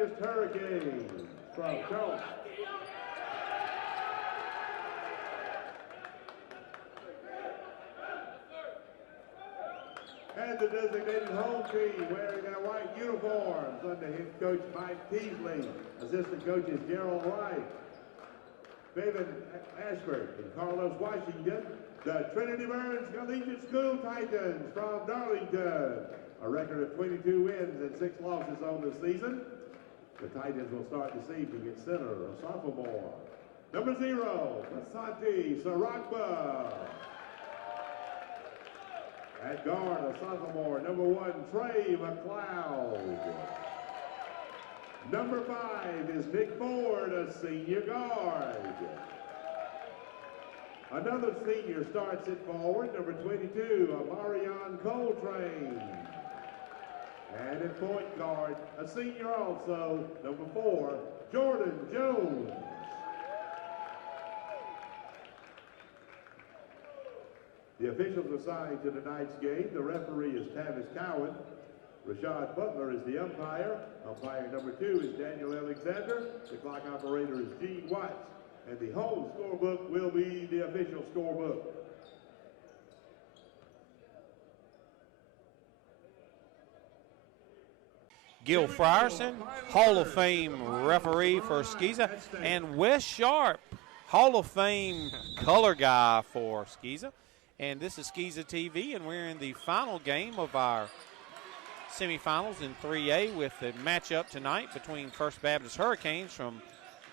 Baptist Hurricanes from Charleston. And the designated home team wearing their white uniforms under head coach Mike Teasley, assistant coaches Gerald Wright, David Ashford, and Carlos Washington. The Trinity-Byrnes Collegiate School Titans from Darlington, a record of 22 wins and 6 losses on the season. The Titans will start this evening at center, a sophomore. Number 0, Asante Sarakba. At guard, a sophomore, number 1, Trey McLeod. Number 5 is Nick Ford, a senior guard. Another senior starts at forward, number 22, Amarion Coltrane. And at point guard, a senior also, number 4, Jordan Jones. The officials assigned to tonight's game, the referee is Tavis Cowan. Rashad Butler is the umpire. Umpire number 2 is Daniel Alexander. The clock operator is Gene Watts. And the home scorebook will be the official scorebook. Gil Frierson, Hall of Fame referee for Skeeza, and Wes Sharp, Hall of Fame color guy for Skeeza. And this is Skeeza TV, and we're in the final game of our semifinals in 3A with the matchup tonight between First Baptist Hurricanes from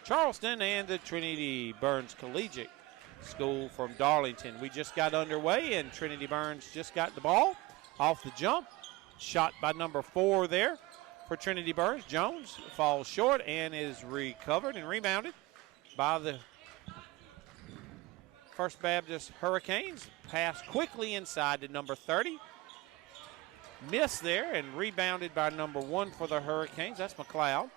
Charleston and the Trinity-Byrnes Collegiate School from Darlington. We just got underway, and Trinity-Byrnes just got the ball off the jump. Shot by number 4 there for Trinity-Byrnes. Jones falls short and is recovered and rebounded by the First Baptist Hurricanes. Pass quickly inside to number 30. Missed there and rebounded by number 1 for the Hurricanes. That's McLeod.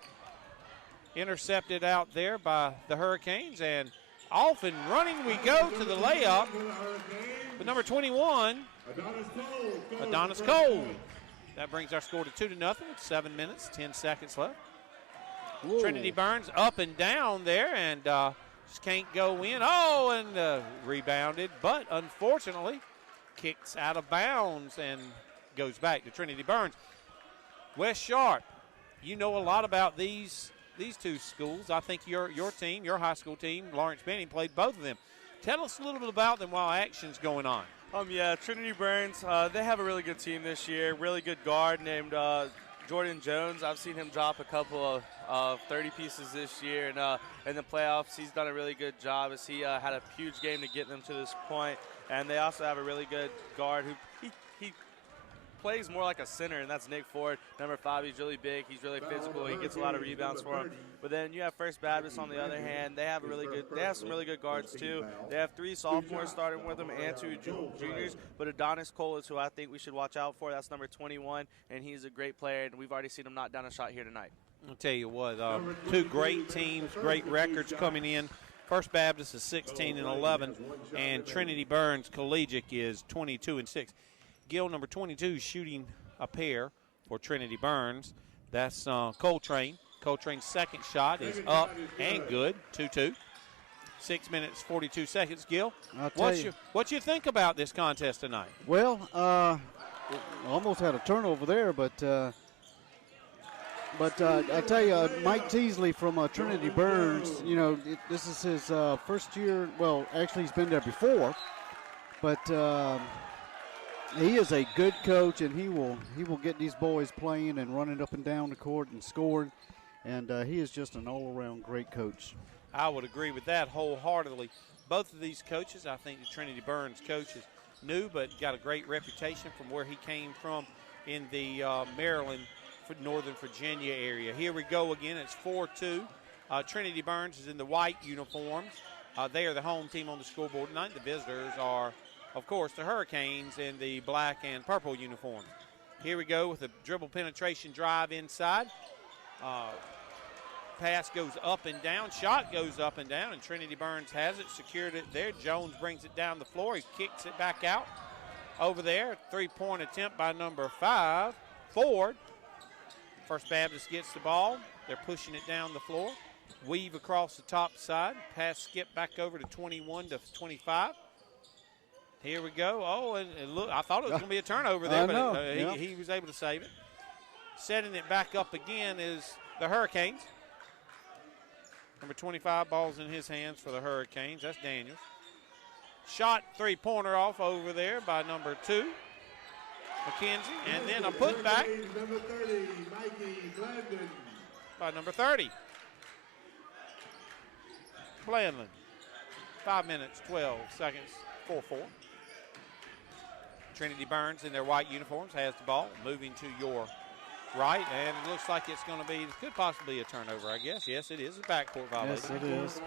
Intercepted out there by the Hurricanes, and off and running we go to the layup with number 21, Adonis Cole. That brings our score to 2-0 with 7 minutes, 10 seconds left. Trinity-Byrnes up and down there, and just can't go in. Oh, and rebounded, but unfortunately kicks out of bounds and goes back to Trinity-Byrnes. Wes Sharp, you know a lot about these two schools. I think your team, your high school team, Lawrence Benning, played both of them. Tell us a little bit about them while action's going on. Yeah, Trinity-Byrnes, they have a really good team this year. Really good guard named Jordan Jones. I've seen him drop a couple of 30 pieces this year, and in the playoffs, he's done a really good job as he had a huge game to get them to this point. And they also have a really good guard who he plays more like a center, and that's Nick Ford. Number 5, he's really big, he's really physical, he gets a lot of rebounds for him. But then you have First Baptist on the other hand. They have some really good guards too. They have 3 sophomores starting with them and 2 juniors. But Adonis Cole is who I think we should watch out for. That's number 21, and he's a great player, and we've already seen him knock down a shot here tonight. I'll tell you what, 2 great teams, great records coming in. First Baptist is 16-11, and Trinity-Byrnes Collegiate is 22-6. Gil, number 22, shooting a pair for Trinity-Byrnes. That's Coltrane. Coltrane's second shot is up and good, 2-2. 6 minutes, 42 seconds. Gil, what you think about this contest tonight? Well, almost had a turnover there, but I tell you, Mike Teasley from Trinity-Byrnes, this is his first year. Well, actually, he's been there before, but he is a good coach, and he will get these boys playing and running up and down the court and scoring, and he is just an all-around great coach. I would agree with that wholeheartedly. Both of these coaches, I think the Trinity-Byrnes coach is new, but got a great reputation from where he came from in the Maryland, Northern Virginia area. Here we go again. It's 4-2. Trinity-Byrnes is in the white uniforms. They are the home team on the scoreboard tonight. The visitors are, of course, the Hurricanes in the black and purple uniform. Here we go with a dribble penetration drive inside. Pass goes up and down. Shot goes up and down, and Trinity-Byrnes has it, secured it there. Jones brings it down the floor. He kicks it back out over there. 3-point attempt by number 5, Ford. First Baptist gets the ball. They're pushing it down the floor. Weave across the top side. Pass skip back over to 21 to 25. Here we go. Oh, and look, I thought it was going to be a turnover there, but he was able to save it. Setting it back up again is the Hurricanes. Number 25, ball's in his hands for the Hurricanes. That's Daniels. Shot three-pointer off over there by number 2, McKenzie. And then a putback Number 30, Mikey Blandon. by number 30, Blandon. 5 minutes, 12 seconds, 4-4. Trinity-Byrnes in their white uniforms has the ball, moving to your right, and it looks like it's going to be, could possibly be a turnover, I guess. Yes, it is a backcourt violation. Yes, it is.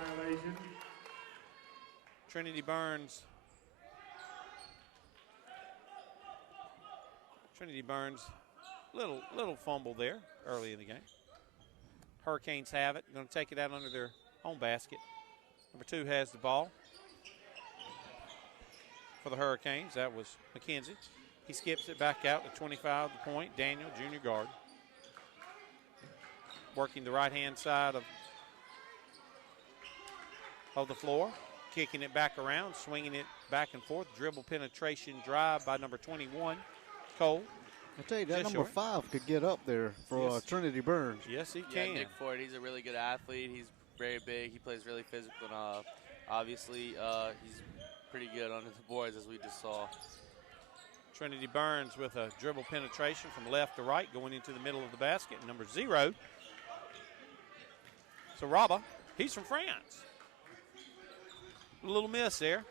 Trinity-Byrnes. Little fumble there early in the game. Hurricanes have it. Going to take it out under their own basket. Number 2 has the ball for the Hurricanes. That was McKenzie. He skips it back out to 25, the point. Daniel, junior guard. Working the right-hand side of the floor. Kicking it back around, swinging it back and forth. Dribble penetration drive by number 21, Cole. I tell you, that Just number short. 5 could get up there for Yes. Trinity-Byrnes. Yes, he Yeah, can. Nick Ford, he's a really good athlete. He's very big. He plays really physical. And, obviously, he's pretty good on his boards, as we just saw. Trinity-Byrnes with a dribble penetration from left to right, going into the middle of the basket. Number 0. So Rabah, he's from France. A little miss there.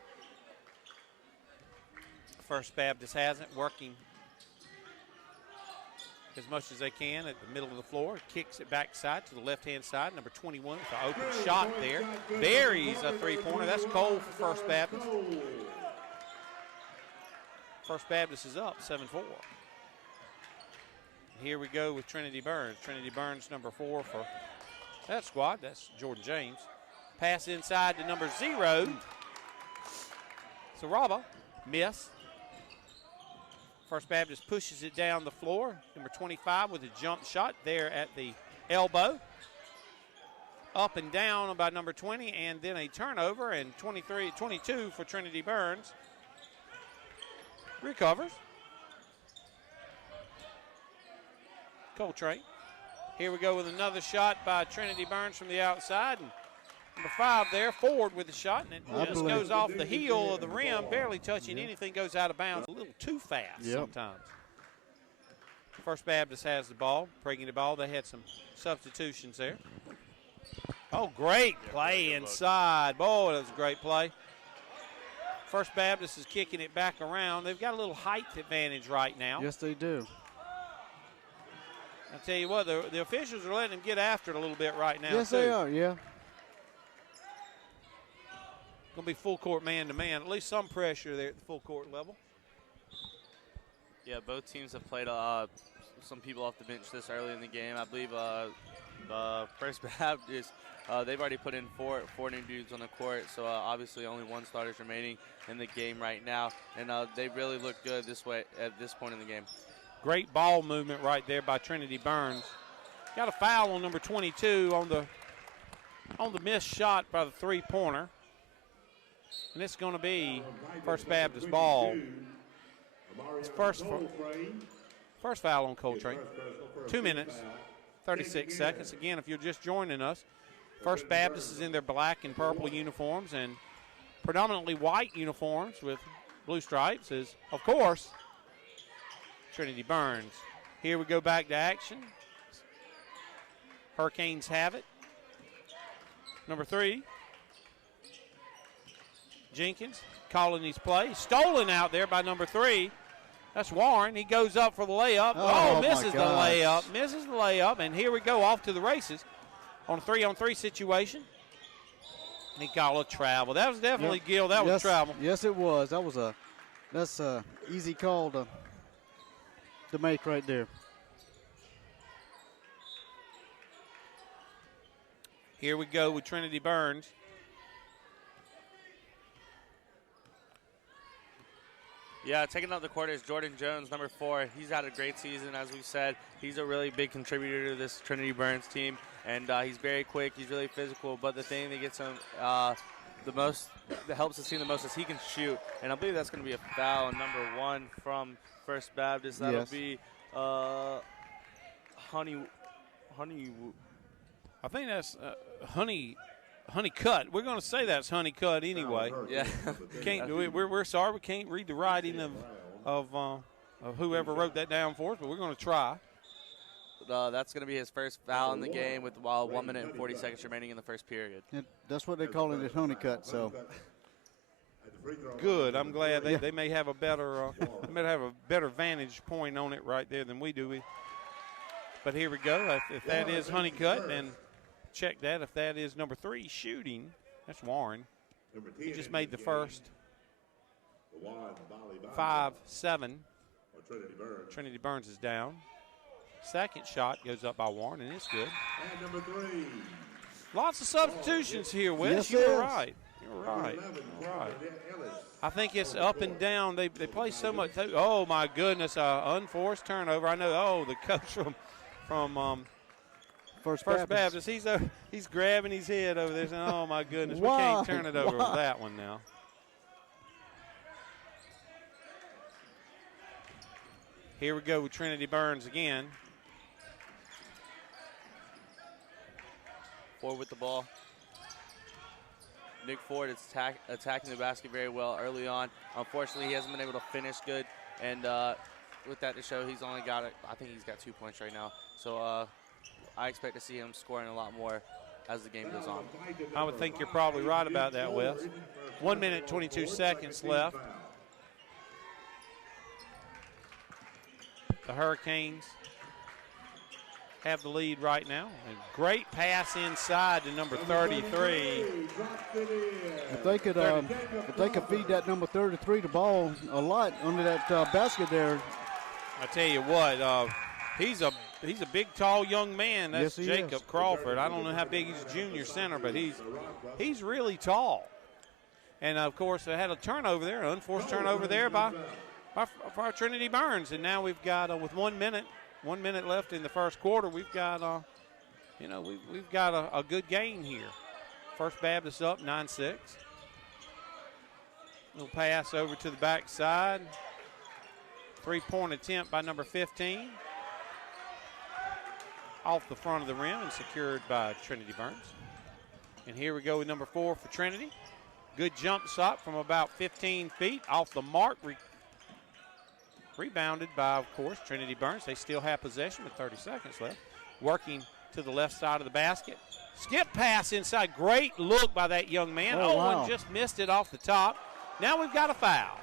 First Baptist hasn't, working as much as they can at the middle of the floor. Kicks it backside to the left-hand side. Number 21 with an open shot there. Buries a three-pointer. That's Cole for First Baptist. First Baptist is up 7-4. Here we go with Trinity-Byrnes. Trinity-Byrnes number 4 for that squad. That's Jordan James. Pass inside to number 0. So Rabah, miss. First Baptist pushes it down the floor. Number 25 with a jump shot there at the elbow. Up and down by number 20, and then a turnover, and 22 for Trinity-Byrnes. Recovers. Coltrane. Here we go with another shot by Trinity-Byrnes from the outside. And number 5 there, forward with the shot, and it just goes off the heel of the rim, barely touching anything, goes out of bounds. A little too fast sometimes. First Baptist has the ball, bringing the ball. They had some substitutions there. Oh, great play inside. Boy, that was a great play. First Baptist is kicking it back around. They've got a little height advantage right now. Yes, they do. I tell you what, the officials are letting them get after it a little bit right now. Yes, they are, yeah. Going to be full court man-to-man. At least some pressure there at the full court level. Yeah, both teams have played some people off the bench this early in the game. I believe First Baptist, they've already put in four new dudes on the court, so obviously only one starter's remaining in the game right now, and they really look good this way at this point in the game. Great ball movement right there by Trinity-Byrnes. Got a foul on number 22 on the missed shot by the three-pointer. And it's going to be First Baptist ball. It's first foul on Coltrane. 2 minutes, 36 seconds. Again, if you're just joining us, First Baptist is in their black and purple uniforms, and predominantly white uniforms with blue stripes is, of course, Trinity-Byrnes. Here we go back to action. Hurricanes have it. Number 3, Jenkins calling his play. Stolen out there by number 3. That's Warren. He goes up for the layup. Oh, misses the layup. Misses the layup. And here we go off to the races on a 3-on-3 situation. He called a travel. That was definitely Gil. That was travel. Yes, it was. That's a easy call to make right there. Here we go with Trinity-Byrnes. Yeah, taking out the court is Jordan Jones, number 4. He's had a great season, as we said. He's a really big contributor to this Trinity-Byrnes team. and he's very quick. He's really physical. But the thing that gets him the most, that helps the team the most, is he can shoot. And I believe that's going to be a foul on number 1 from First Baptist. That'll be Honey. I think that's Honeycutt. We're going to say that's Honeycutt anyway. Yeah. We're sorry we can't read the writing of whoever wrote that down for us, but we're going to try. That's going to be his first foul in the game with 1 minute and 40 seconds remaining in the first period. That's what they call it at Honeycutt. So good. I'm glad they may have a better vantage point on it right there than we do. But here we go. If that is Honeycutt, then check that. If that is number 3 shooting, that's Warren. He just made the first 5-7. Trinity-Byrnes is down. Second shot goes up by Warren, and it's good. And number 3. Lots of substitutions here, Wes. Yes, You're right. I think it's up and down. They play so much. Oh, my goodness, unforced turnover. I know, the coach from First Baptist, he's grabbing his head over there saying, oh, my goodness, we Why? can't turn it over with that one now. Here we go with Trinity-Byrnes again. Ford with the ball. Nick Ford is attacking the basket very well early on. Unfortunately, he hasn't been able to finish good. And with that to show, he's only got I think he's got 2 points right now. So I expect to see him scoring a lot more as the game goes on. I would think you're probably right about that, Wes. 1 minute, 22 seconds left. The Hurricanes have the lead right now. A great pass inside to number 33. If they could feed that number 33 the ball a lot under that basket there. I tell you what, he's a big, tall young man. That's Yes, he Jacob is. Crawford. I don't know how big he's a junior center, but he's really tall. And of course, they had a turnover there, an unforced turnover there by Trinity-Byrnes. And now we've got with 1 minute left in the first quarter. We've got we've got a good game here. First Baptist up 9-6. Little pass over to the backside. 3-point attempt by number 15. Off the front of the rim and secured by Trinity-Byrnes. And here we go with number 4 for Trinity. Good jump shot from about 15 feet off the mark. Rebounded by, of course, Trinity-Byrnes. They still have possession with 30 seconds left. Working to the left side of the basket. Skip pass inside. Great look by that young man. Wow. And just missed it off the top. Now we've got a foul.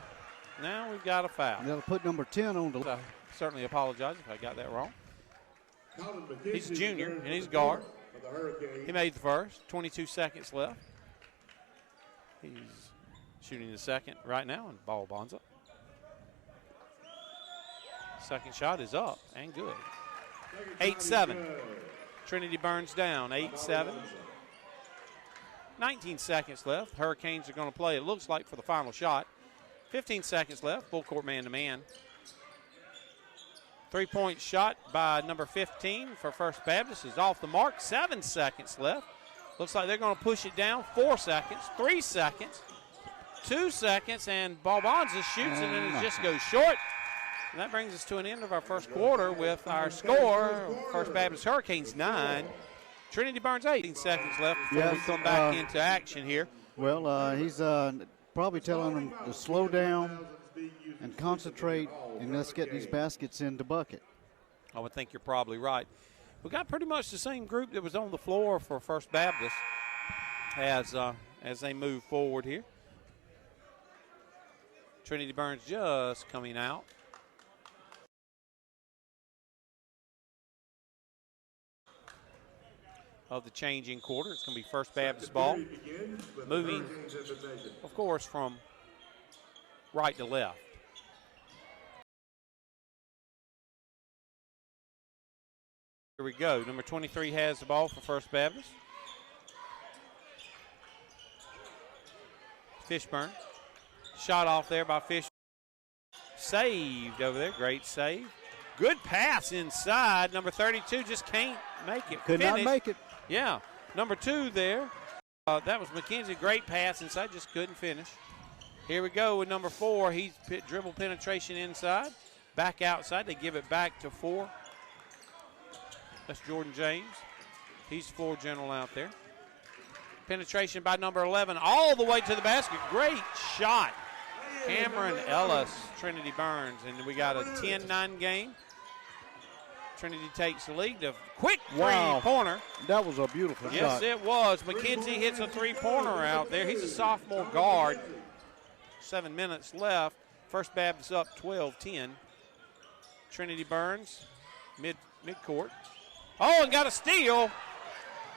They'll put number 10 on the. I certainly apologize if I got that wrong. He's a junior, and he's a guard. He made the first. 22 seconds left. He's shooting the second right now, and ball bonds up. Second shot is up and good. 8-7. Trinity-Byrnes down, 8-7. 19 seconds left. Hurricanes are going to play, it looks like, for the final shot. 15 seconds left, full court man-to-man. 3-point shot by number 15 for First Baptist is off the mark. 7 seconds left. Looks like they're going to push it down. 4 seconds, 3 seconds, 2 seconds, and Balbonza shoots it, and it just goes short. And that brings us to an end of our first quarter with our score. First Baptist Hurricanes 9, Trinity-Byrnes 18 seconds left before we come back into action here. Well, he's probably telling them to slow down and concentrate, and let's get these baskets in the bucket. I would think you're probably right. We got pretty much the same group that was on the floor for First Baptist as they move forward here. Trinity-Byrnes just coming out. Of the changing quarter. It's going to be First Baptist ball. Moving, of course, from right to left. Here we go. Number 23 has the ball for First Baptist. Fishburne. Shot off there by Fishburne. Saved over there. Great save. Good pass inside. Number 32 just can't make it. Could not make it. Yeah, number 2 there. That was McKenzie. Great pass inside, just couldn't finish. Here we go with number 4. He's dribble penetration inside. Back outside. They give it back to 4. That's Jordan James. He's floor general out there. Penetration by number 11 all the way to the basket. Great shot. Cameron Ellis, Trinity-Byrnes. And we got a 10-9 game. Trinity takes the lead. A quick three-pointer. That was a beautiful shot. Yes, it was. McKenzie hits a three-pointer out there. He's a sophomore guard. 7 minutes left. First Baptist up 12-10. Trinity-Byrnes, mid-court. Oh, and got a steal.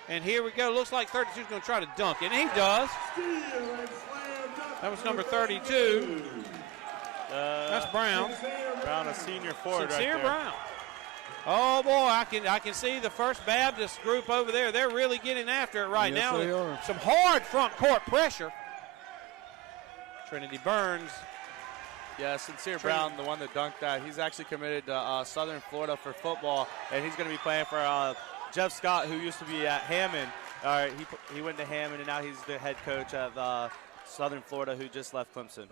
And here we go. Looks like 32 is going to try to dunk it, and he does. That was number 32. That's Brown. Brown, a senior forward right there. Brown. Oh, boy, I can see the First Baptist group over there. They're really getting after it right now. They are. Some hard front court pressure. Trinity-Byrnes. Yeah, Sincere Brown, the one that dunked that, he's actually committed to Southern Florida for football, and he's going to be playing for Jeff Scott, who used to be at Hammond. He went to Hammond, and now he's the head coach at Southern Florida, who just left Clemson.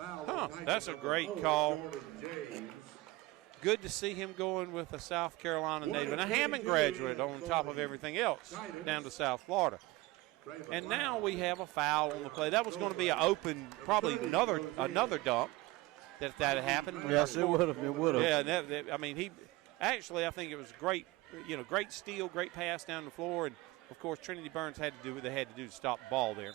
That's a great call. Good to see him going with a South Carolina native and a Hammond graduate on top of everything else down to South Florida. And now we have a foul on the play. That was going to be an open, probably another dunk if that had happened. Yes, it would have. It would have. Yeah, I mean, I think it was great, great steal, great pass down the floor. And, of course, Trinity-Byrnes had to do what they had to do to stop the ball there.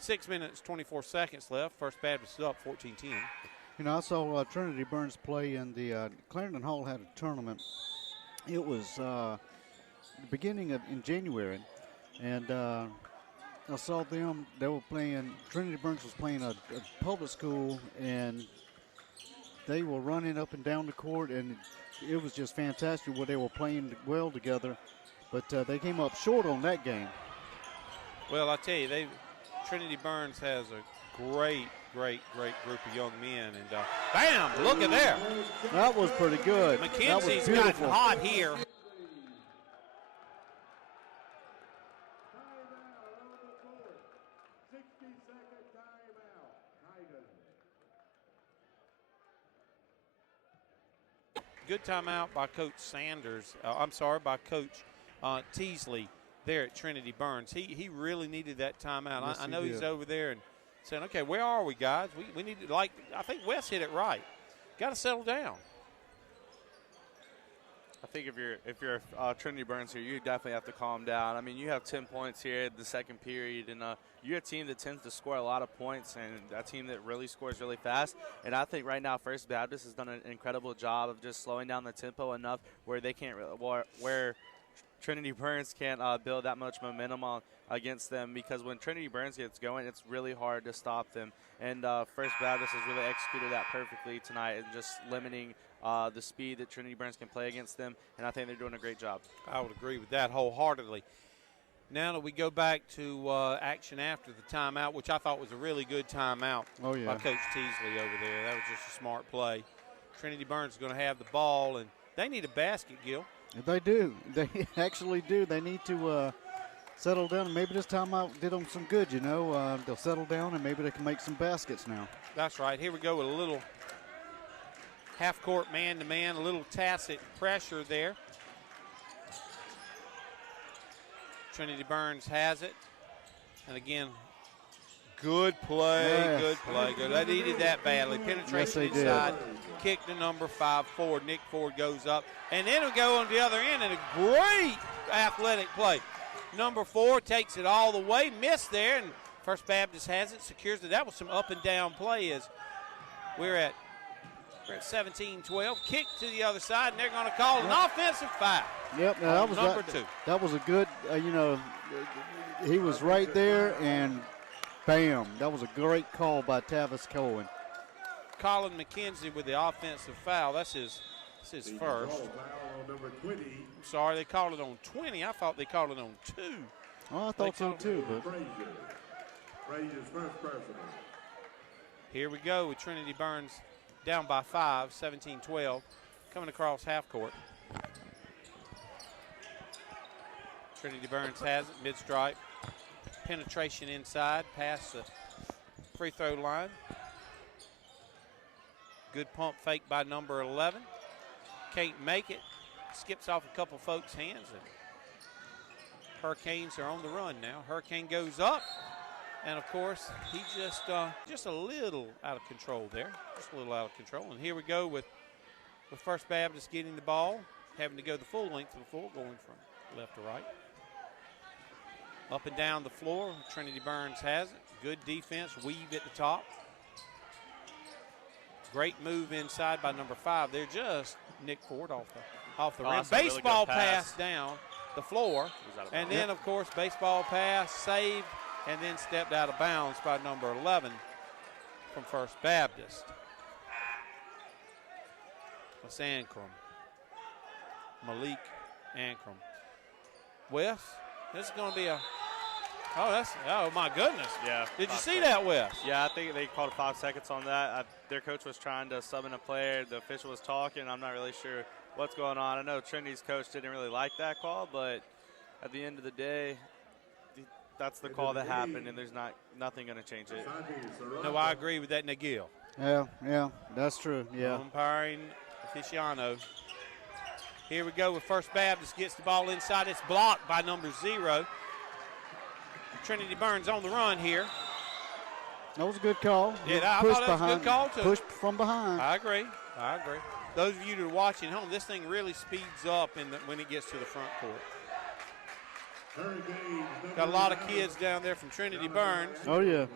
6 minutes, 24 seconds left. First Baptist is up 14-10. I saw Trinity-Byrnes play in the Clarendon Hall had a tournament. It was the beginning in January, and I saw them. They were playing. Trinity-Byrnes was playing a public school, and they were running up and down the court, and it was just fantastic where they were playing well together. But they came up short on that game. Well, I tell you, Trinity-Byrnes has a great group of young men, and bam! Look at there. That was pretty good. McKenzie's gotten hot here. Good timeout by Coach Sanders. By Coach Teasley there at Trinity-Byrnes. He really needed that timeout. Yes, I know he he's did. over there and saying, okay, where are we, guys? We need to, I think Wes hit it right. Got to settle down. I think if you're Trinity-Byrnes here, you definitely have to calm down. I mean, you have 10 points here in the second period, and you're a team that tends to score a lot of points, and a team that really scores really fast. And I think right now First Baptist has done an incredible job of just slowing down the tempo enough where they can't where Trinity-Byrnes can't build that much momentum against them, because when Trinity-Byrnes gets going, it's really hard to stop them. And First Baptist has really executed that perfectly tonight, and just limiting the speed that Trinity-Byrnes can play against them, and I think they're doing a great job. I would agree with that wholeheartedly. Now that we go back to action after the timeout, which I thought was a really good timeout Oh, yeah. by Coach Teasley over there. That was just a smart play. Trinity-Byrnes is going to have the ball, and they need a basket, Gil. They do. They actually do. They need to settle down, and maybe this timeout did them some good, They'll settle down, and maybe they can make some baskets now. That's right. Here we go with a little half-court man-to-man, a little tacit pressure there. Trinity-Byrnes has it. And again, good play, Yes. good play. Good. They needed that badly. Penetration they did. inside. Kick to number 5 Ford. Nick Ford goes up. And then it'll go on the other end, and a great athletic play. Number 4 takes it all the way. Missed there, and First Baptist has it, secures it. That was some up-and-down play as we're at 17-12. Kick to the other side, and they're going to call an offensive foul. Yep, now that was number 2. That was a good, he was right there, and bam, that was a great call by Tavis Cohen. Colin McKenzie with the offensive foul. That's his first. Foul on number 20. I'm sorry, they called it on 20. I thought they called it on 2. Oh, I thought so too, but Frazier's first personal. Here we go with Trinity-Byrnes down by 5, 17-12, coming across half court. Trinity-Byrnes has it, mid-stripe. Penetration inside, past the free throw line. Good pump fake by number 11. Can't make it. Skips off a couple folks' hands. And Hurricanes are on the run now. Hurricane goes up. And, of course, he just a little out of control there. Just a little out of control. And here we go with First Baptist getting the ball, having to go the full length of the floor, going from left to right. Up and down the floor, Trinity-Byrnes has it. Good defense, weave at the top. Great move inside by number 5. They're just Nick Ford off the rim. Baseball really pass down the floor. And then, of course, baseball pass, saved, and then stepped out of bounds by number 11 from First Baptist. That's Ankrum. Malik Ankrum. Wes, this is going to be a oh my goodness. Yeah. Did you see that, Wes? Yeah, I think they called 5 seconds on that. Their coach was trying to sub in a player. The official was talking. I'm not really sure what's going on. I know Trinity's coach didn't really like that call, but at the end of the day, that's the call that happened, and there's nothing going to change it. No, I agree with that, Nagil. Yeah, that's true. Yeah. Umpiring aficionado. Here we go with First Baptist. Gets the ball inside. It's blocked by number 0. Trinity-Byrnes on the run here. That was a good call. Yeah, I thought that was a good call, too. Pushed from behind. I agree. Those of you that are watching at home, this thing really speeds up when it gets to the front court. Got a lot of kids down there from Trinity-Byrnes. Oh, yeah.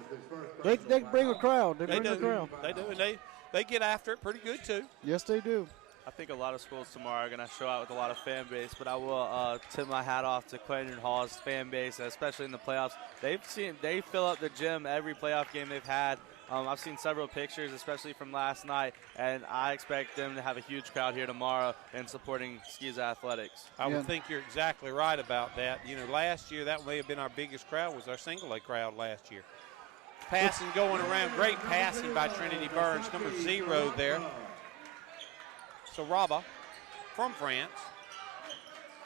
They bring a crowd. They bring a crowd. They do, and they get after it pretty good, too. Yes, they do. I think a lot of schools tomorrow are going to show out with a lot of fan base, but I will tip my hat off to Clarendon Hall's fan base, especially in the playoffs. They fill up the gym every playoff game they've had. I've seen several pictures, especially from last night, and I expect them to have a huge crowd here tomorrow in supporting Skiza Athletics. I would think you're exactly right about that. You know, last year that may have been our biggest crowd, was our single-A crowd last year. Passing going around, great passing by Trinity-Byrnes, number 0 there. So Rabah from France.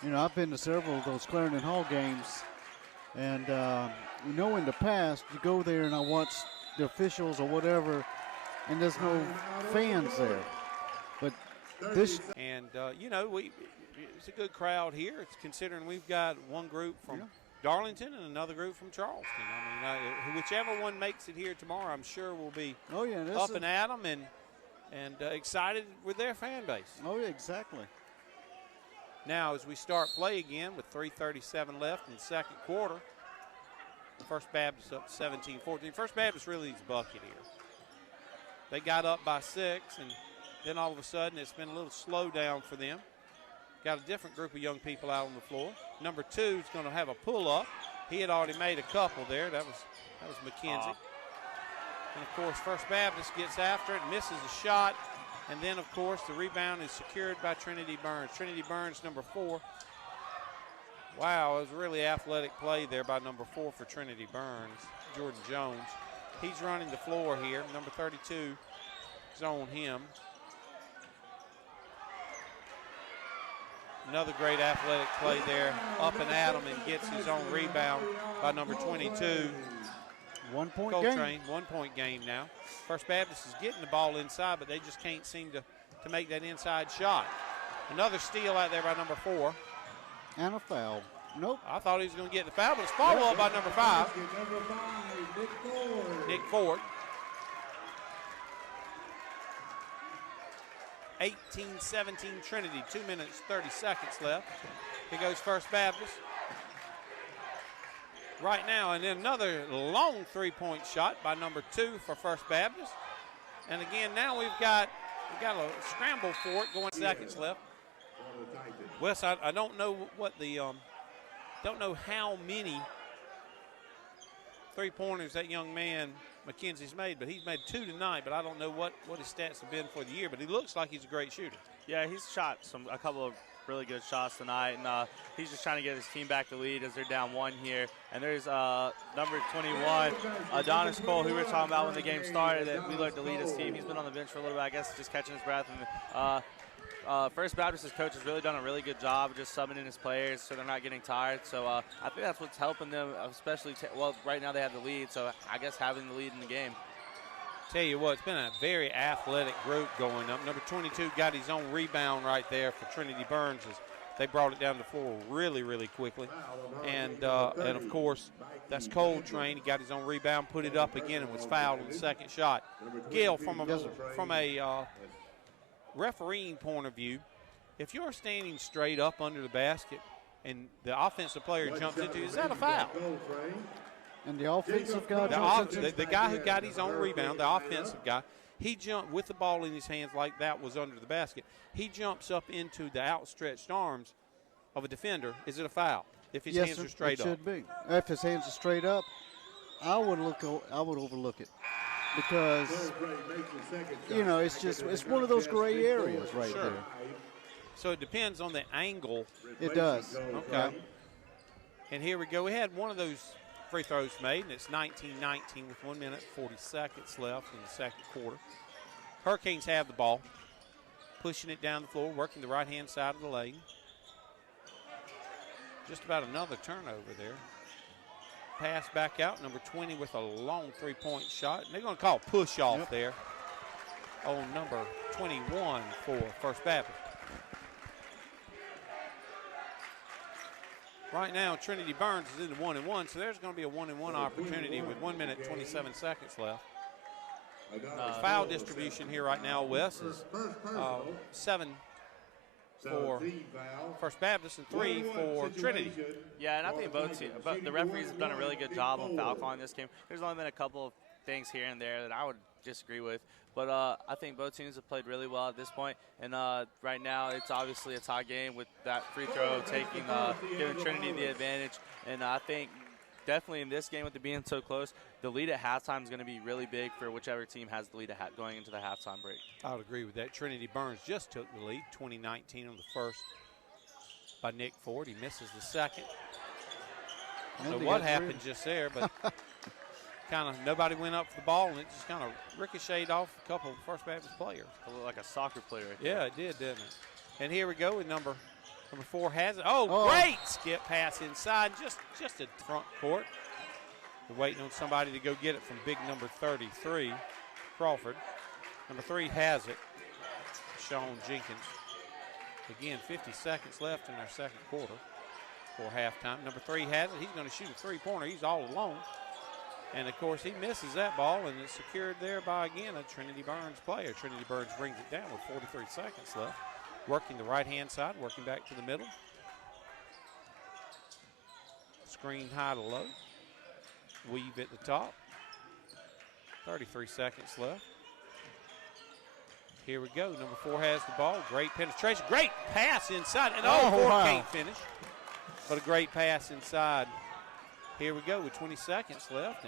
You know, I've been to several of those Clarendon Hall games, and you know, in the past, you go there and I watch the officials or whatever, and there's no fans there. But this, and you know, it's a good crowd here. It's considering we've got one group from Darlington and another group from Charleston. I mean, whichever one makes it here tomorrow, I'm sure will be up and at them and excited with their fan base. Oh, yeah, exactly. Now, as we start play again with 3:37 left in the second quarter, First Baptist up 17-14. First Baptist really needs a bucket here. They got up by 6, and then all of a sudden it's been a little slow down for them. Got a different group of young people out on the floor. Number 2 is going to have a pull-up. He had already made a couple there. That was McKenzie. And, of course, First Baptist gets after it, misses a shot. And then, of course, the rebound is secured by Trinity-Byrnes. Trinity-Byrnes, number 4. Wow, it was a really athletic play there by number 4 for Trinity-Byrnes, Jordan Jones. He's running the floor here. Number 32 is on him. Another great athletic play there. Up and at him and gets his own rebound by number 22. 1 point Coltrane, game. 1 point game now. First Baptist is getting the ball inside, but they just can't seem to make that inside shot. Another steal out there by number 4. And a foul. Nope. I thought he was going to get the foul, but it's follow up by number 5. Nick Ford. 18-17 Trinity, 2 minutes, 30 seconds left. Here goes First Baptist. Right now, and then another long 3-point shot by number 2 for First Baptist. And again, now we've got a scramble for it going seconds left. Wes, I don't know what the don't know how many 3-pointers that young man McKenzie's made, but he's made 2 tonight. But I don't know what his stats have been for the year. But he looks like he's a great shooter. Yeah, he's shot a couple of really good shots tonight, and he's just trying to get his team back to lead as they're down 1 here. And there's number 21, Adonis Cole, who we were talking about when the game started, that we learned to lead his team. He's been on the bench for a little bit, I guess, just catching his breath. And First Baptist's coach has really done a really good job of just subbing in his players so they're not getting tired. So I think that's what's helping them, especially, well, right now they have the lead, so I guess having the lead in the game. Tell you what, it's been a very athletic group going up. Number 22 got his own rebound right there for Trinity-Byrnes as they brought it down the floor really, really quickly. And of course, that's Coltrane. He got his own rebound, put it up again, and was fouled on the second shot. Gil, from a refereeing point of view, if you're standing straight up under the basket and the offensive player jumps into you, is that a foul? And the offensive guy the guy who got his own rebound, the offensive guy, he jumped with the ball in his hands like that was under the basket. He jumps up into the outstretched arms of a defender. Is it a foul if his hands are straight up? It should be. If his hands are straight up, I would overlook it because it's one of those gray areas right there. So it depends on the angle. It does. Okay. And here we go. We had one of those free throws made, and it's 19-19 with 1 minute 40 seconds left in the second quarter. Hurricanes have the ball, pushing it down the floor, working the right-hand side of the lane. Just about another turnover there. Pass back out, number 20 with a long three-point shot. And they're going to call push-off there on number 21 for First Baptist. Right now, Trinity-Byrnes is in the 1-1, so there's going to be a 1-1 opportunity with 1 minute 27 seconds left. Foul distribution here right now, Wes, is 7 for First Baptist and 3 for Trinity. Yeah, and I think both teams, but the referees have done a really good job on foul calling this game. There's only been a couple of things here and there that I would disagree with, but I think both teams have played really well at this point. And right now, it's obviously a tie game with that free throw giving Trinity the advantage. And I think definitely in this game, with it being so close, the lead at halftime is going to be really big for whichever team has the lead at going into the halftime break. I would agree with that. Trinity-Byrnes just took the lead, 20-19 on the first by Nick Ford. He misses the second. I don't know what happened just there, but kind of nobody went up for the ball, and it just kind of ricocheted off a couple of First Baptist players. It looked like a soccer player. Yeah, it did, didn't it? And here we go with number 4 has it. Oh, great skip pass inside, just at front court. We're waiting on somebody to go get it from big number 33, Crawford. Number 3 has it, Sean Jenkins. Again, 50 seconds left in our second quarter for halftime. Number 3 has it. He's going to shoot a three-pointer. He's all alone. And, of course, he misses that ball, and it's secured there by, again, a Trinity-Byrnes player. Trinity-Byrnes brings it down with 43 seconds left. Working the right-hand side, working back to the middle. Screen high to low. Weave at the top. 33 seconds left. Here we go. Number 4 has the ball. Great penetration. Great pass inside. And Ford can't finish. But a great pass inside. Here we go with 20 seconds left.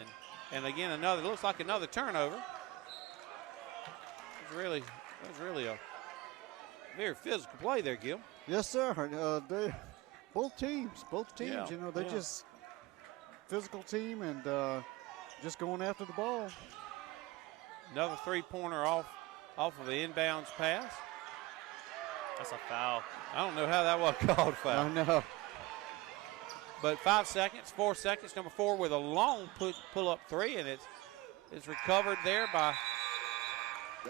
And again, looks like another turnover. It was really a very physical play there, Gil. Yes, sir. Both teams, they're just physical team and just going after the ball. Another three-pointer off of the inbounds pass. That's a foul. I don't know how that was called a foul. I know. But 5 seconds, 4 seconds. Number 4 with a long pull-up three, and it's recovered there by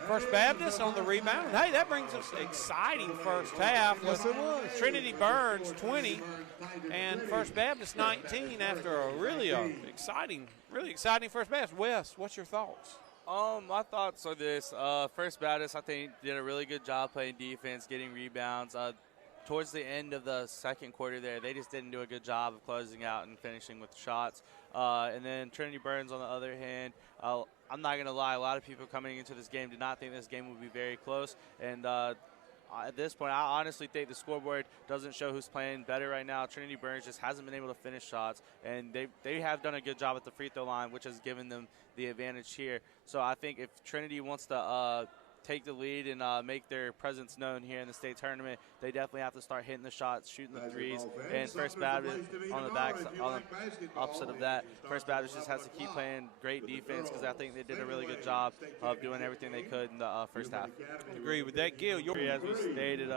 First Baptist on the rebound. And hey, that brings us exciting first half. Yes, it was. Trinity-Byrnes 20 and First Baptist 19 after a really exciting First Baptist. Wes, what's your thoughts? My thoughts are this. First Baptist, I think, did a really good job playing defense, getting rebounds. Towards the end of the second quarter there, they just didn't do a good job of closing out and finishing with shots. And then Trinity-Byrnes, on the other hand, I'm not going to lie, a lot of people coming into this game did not think this game would be very close. And at this point, I honestly think the scoreboard doesn't show who's playing better right now. Trinity-Byrnes just hasn't been able to finish shots, and they have done a good job at the free throw line, which has given them the advantage here. So I think if Trinity wants to take the lead and make their presence known here in the state tournament, they definitely have to start hitting the shots, shooting the threes. And First Baptist on the opposite of that, First Baptist just has to keep playing great defense because I think they did a really good job of doing everything they could in the first half. Agree with that, Gil. As we stated,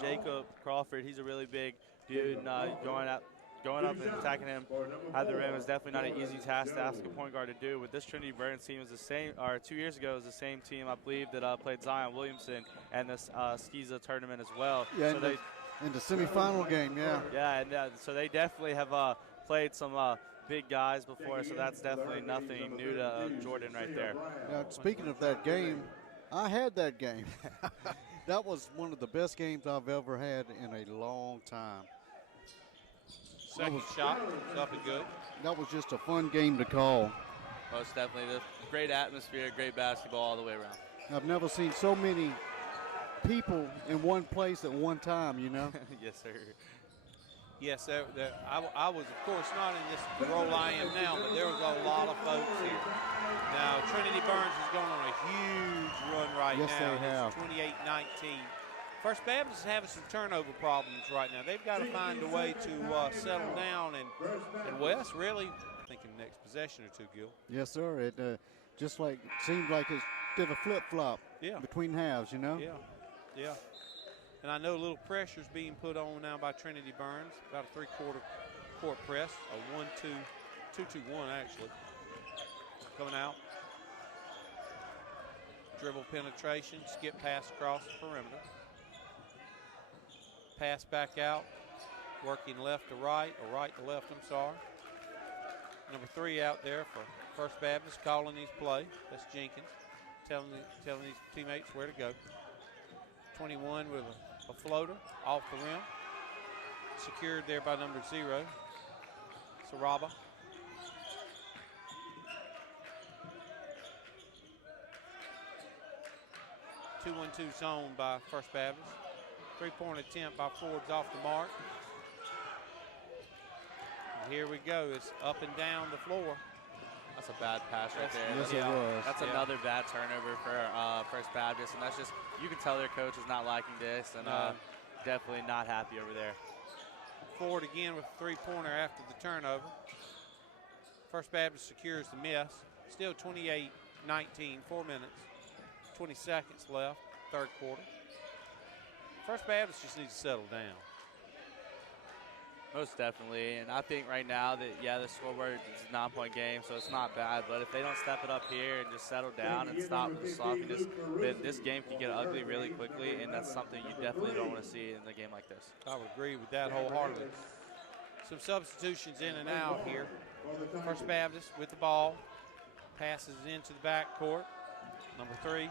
Jacob Crawford, he's a really big dude, and going up and attacking him at the rim is definitely not an easy task to ask a point guard to do. But this Trinity-Byrnes team is the same, or 2 years ago was the same team, I believe, that played Zion Williamson and this Skiza tournament as well. Yeah, so in the semifinal game, yeah. Yeah, and so they definitely have played some big guys before, so that's definitely nothing new to Jordan right there. Now, speaking of that game, I had that game. That was one of the best games I've ever had in a long time. Second shot is up and good. That was just a fun game to call. Most definitely. The great atmosphere, great basketball all the way around. I've never seen so many people in one place at one time, you know? Yes, sir. Yes, I was, of course, not in this role I am now, but there was a lot of folks here. Now, Trinity-Byrnes is going on a huge run right now. Yes, they have. It's 28-19. First Baptist is having some turnover problems right now. They've got to find a way to settle down. And Wes, really, I think in the next possession or two, Gil. Yes, sir. It just seemed like it did a flip-flop between halves, you know? Yeah. And I know a little pressure is being put on now by Trinity-Byrnes. About a three-quarter court press, a 1-2, 2-2-1 actually. Coming out. Dribble penetration, skip pass across the perimeter. Pass back out, working left to right, or right to left, I'm sorry. Number 3 out there for First Baptist calling his play. That's Jenkins, telling his teammates where to go. 21 with a floater off the rim. Secured there by number 0, Saraba. Two-1-2 zone by First Baptist. Three-point attempt by Ford's off the mark. And here we go. It's up and down the floor. That's a bad pass right there. Yes, it was. That's another bad turnover for First Baptist, and that's just, you can tell their coach is not liking this, and definitely not happy over there. Ford again with a three-pointer after the turnover. First Baptist secures the miss. Still 28-19, 4 minutes, 20 seconds left, third quarter. First Baptist just needs to settle down. Most definitely, and I think right now that, the scoreboard is a 9-point game, so it's not bad, but if they don't step it up here and just settle down and stop the sloppiness, then this game can get ugly really quickly, and that's something you definitely don't want to see in a game like this. I would agree with that wholeheartedly. Some substitutions in and out here. First Baptist with the ball, passes it into the backcourt. Number 3,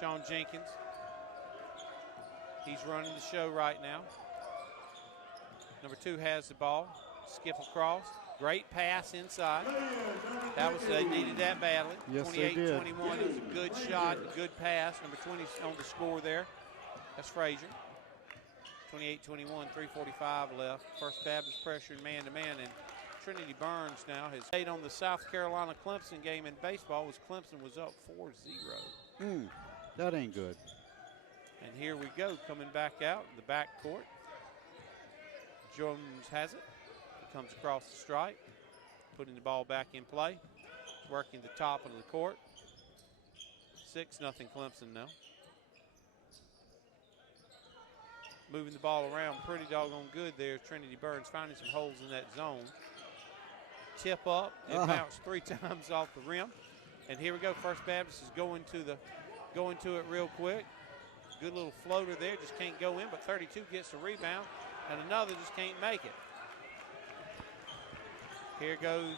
Sean Jenkins. He's running the show right now. Number 2 has the ball. Skip across. Great pass inside. They needed that badly. Yes, 28-21. they did. It was a good shot, a good pass. Number 20 on the score there. That's Frazier. 28-21, 3:45 left. First Baptist pressuring man-to-man, and Trinity-Byrnes now has stayed on the South Carolina-Clemson game in baseball. Clemson was up 4-0. That ain't good. And here we go, coming back out in the backcourt. Jones has it. It comes across the stripe, putting the ball back in play, working the top of the court. 6-0 Clemson now. Moving the ball around pretty doggone good there. Trinity-Byrnes finding some holes in that zone. Tip up, it bounced 3 times off the rim. And here we go, First Baptist is going to it real quick. Good little floater there, just can't go in, but 32 gets the rebound, and another just can't make it. Here goes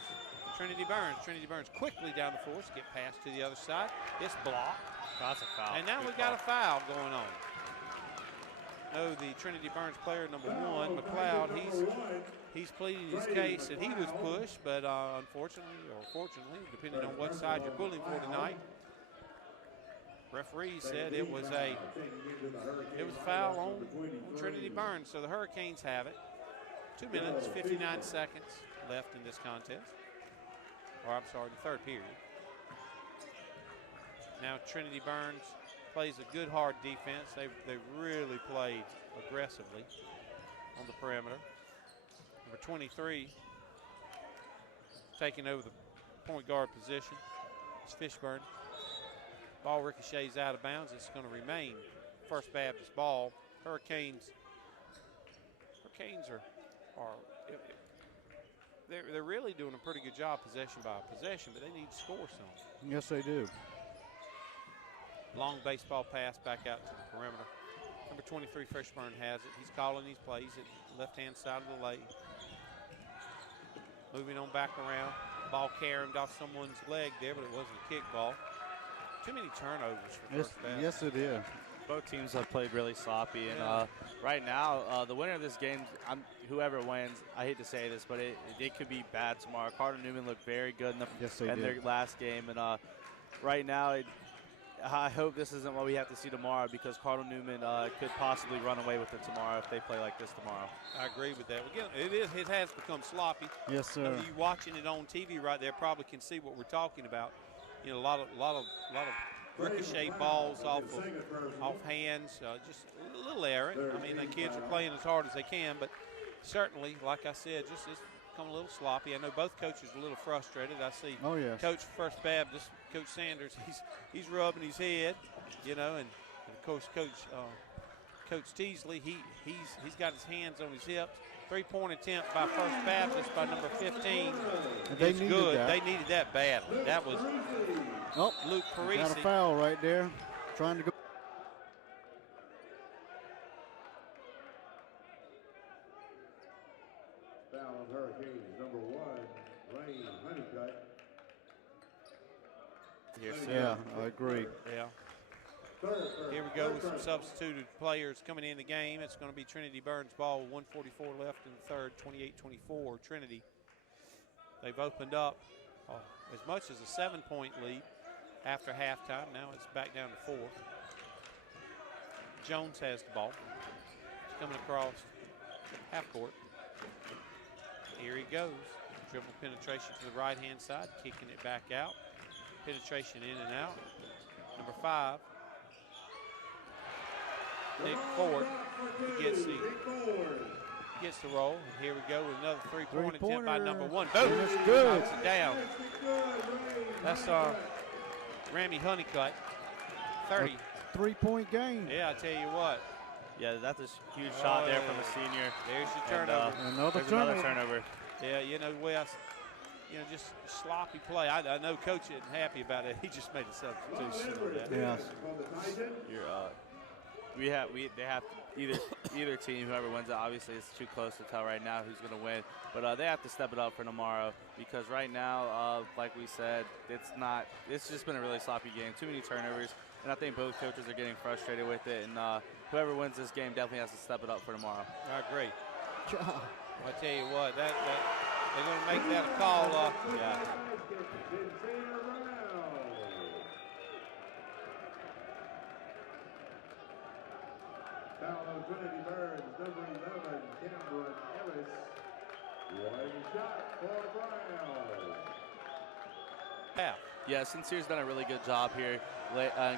Trinity-Byrnes. Trinity-Byrnes quickly down the floor, skip pass to the other side. It's blocked. That's a foul. And now we've got a foul going on. No, the Trinity-Byrnes player, number 1, McLeod, he's pleading his case that he was pushed, but unfortunately, or fortunately, depending on what side you're pulling for tonight, referee said it was a foul on Trinity-Byrnes, so the Hurricanes have it. 2 minutes, 59 seconds left in this contest. Or I'm sorry, the third period. Now Trinity-Byrnes plays a good, hard defense. They really played aggressively on the perimeter. Number 23 taking over the point guard position. It's Fishburne. Ball ricochets out of bounds. It's going to remain First Baptist ball. Hurricanes they're really doing a pretty good job possession by possession, but they need to score some. Yes, they do. Long baseball pass back out to the perimeter. Number 23, Fishburne has it. He's calling these plays at the left-hand side of the lane. Moving on back around. Ball carried off someone's leg there, but it wasn't a kick ball. Too many turnovers for First Baptist. Yes, it is. Both teams have played really sloppy, and right now, the winner of this game, whoever wins, I hate to say this, but it could be bad tomorrow. Cardinal Newman looked very good in their last game, and right now, I hope this isn't what we have to see tomorrow, because Cardinal Newman could possibly run away with it tomorrow if they play like this tomorrow. I agree with that. Again, it has become sloppy. Yes, sir. You watching it on TV right there probably can see what we're talking about. You know, a lot of ricochet balls off hands, just a little errant. I mean, the kids are playing as hard as they can, but certainly, like I said, just it's become a little sloppy. I know both coaches are a little frustrated. I see Coach First Baptist, Coach Sanders, he's rubbing his head, you know, and of course Coach Teasley, he's got his hands on his hips. Three-point attempt by First Baptist by number 15. It's good. That. They needed that badly. That was Luke Parisi. Got a foul right there, trying to go. Foul on Hurricanes, number 1, Lane Honeycutt. Yeah, I agree. Yeah. Here we go with some substituted players coming in the game. It's going to be Trinity-Byrnes ball, 1:44 left in the third, 28-24, Trinity. They've opened up as much as a 7-point lead after halftime. Now it's back down to 4. Jones has the ball. He's coming across half court. Here he goes. Dribble penetration to the right-hand side, kicking it back out. Penetration in and out. Number 5. Nick Ford, he gets the roll. And here we go with another three-point attempt by number 1. Boom! That's good. Knocks it down. That's Rami Honeycutt. 30. A 3-point game. Yeah, I tell you what. Yeah, that's a huge shot there from a senior. There's your turnover. Another turnover. Yeah, you know, Wes, just sloppy play. I know Coach isn't happy about it. He just made a substitution on that. Yes. They have to, either team, whoever wins it, obviously it's too close to tell right now who's going to win. But they have to step it up for tomorrow, because right now, like we said, it's just been a really sloppy game. Too many turnovers, and I think both coaches are getting frustrated with it. And whoever wins this game definitely has to step it up for tomorrow. I agree. I tell you what, that they're going to make that a call. Yeah. Foul on Trinity-Byrnes, number 11, Cameron Ellis. One shot for Brown. Yeah, Sincere's done a really good job here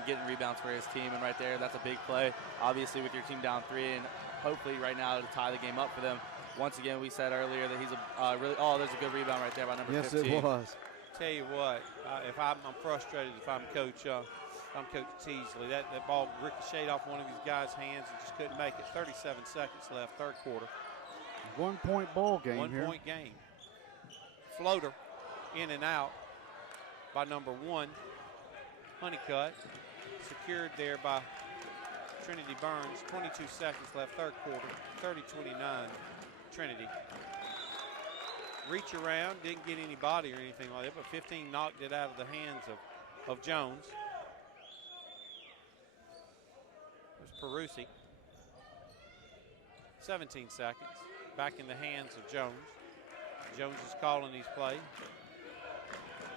getting rebounds for his team, and right there, that's a big play. Obviously, with your team down 3, and hopefully right now to tie the game up for them. Once again, we said earlier that he's there's a good rebound right there by number 15. Yes, it was. Tell you what, if I'm frustrated if I'm Coach Teasley. That ball ricocheted off one of his guys' hands and just couldn't make it. 37 seconds left, third quarter. 1-point ball game here. 1-point game. Floater in and out by number 1, Honeycutt. Secured there by Trinity-Byrnes. 22 seconds left, third quarter. 30-29, Trinity. Reach around, didn't get any body or anything like that, but 15 knocked it out of the hands of Jones. There's Perusi. 17 seconds. Back in the hands of Jones. Jones is calling his play.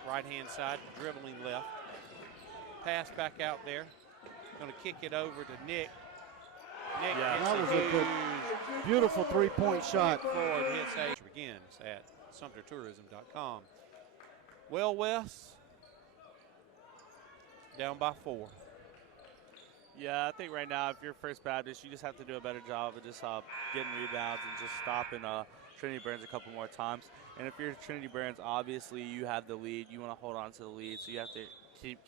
Right-hand side, dribbling left. Pass back out there. Going to kick it over to Nick. Nick hits that was a good, beautiful 3-point shot. Ford hits begins at SumterTourism.com. Well, Wes, down by 4. Yeah, I think right now, if you're First Baptist, you just have to do a better job of just getting rebounds and just stopping Trinity-Byrnes a couple more times. And if you're Trinity-Byrnes, obviously you have the lead. You want to hold on to the lead, so you have to keep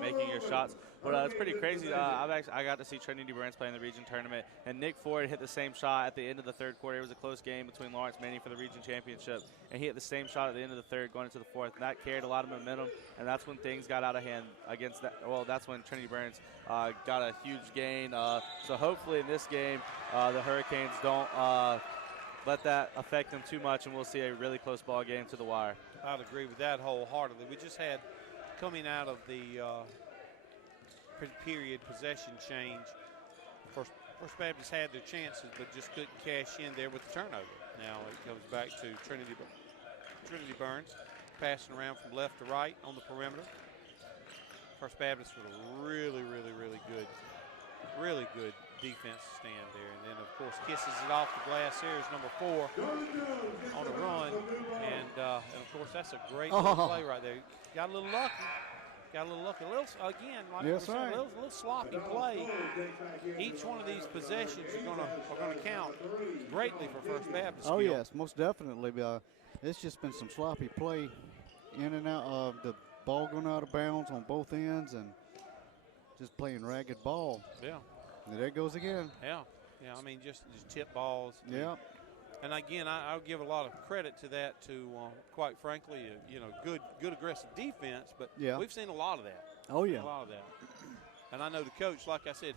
making your shots. But it's pretty crazy. I got to see Trinity-Byrnes play in the region tournament, and Nick Ford hit the same shot at the end of the third quarter. It was a close game between Lawrence Manning for the region championship, and he hit the same shot at the end of the third going into the fourth. And that carried a lot of momentum, and that's when things got out of hand against that. Well, that's when Trinity-Byrnes got a huge gain. So hopefully in this game, the Hurricanes don't let that affect them too much, and we'll see a really close ball game to the wire. I'd agree with that wholeheartedly. We just had, coming out of the period possession change, First Baptist had their chances, but just couldn't cash in there with the turnover. Now it goes back to Trinity-Byrnes passing around from left to right on the perimeter. First Baptist with a really good defense stand there. And then, of course, kisses it off the glass here is number 4 on a run. And of course, that's a great little play right there. Got a little lucky. A little, again, like yes, a little sloppy play. Each one of these possessions are gonna count greatly for First Baptist. Oh, yes, most definitely. It's just been some sloppy play in and out of the ball going out of bounds on both ends and just playing ragged ball. Yeah. And there it goes again. Yeah. I mean, just tip balls. Yeah. And again, I'll give a lot of credit to that. Quite frankly, good aggressive defense. But we've seen a lot of that. Oh yeah. A lot of that. And I know the coach, like I said,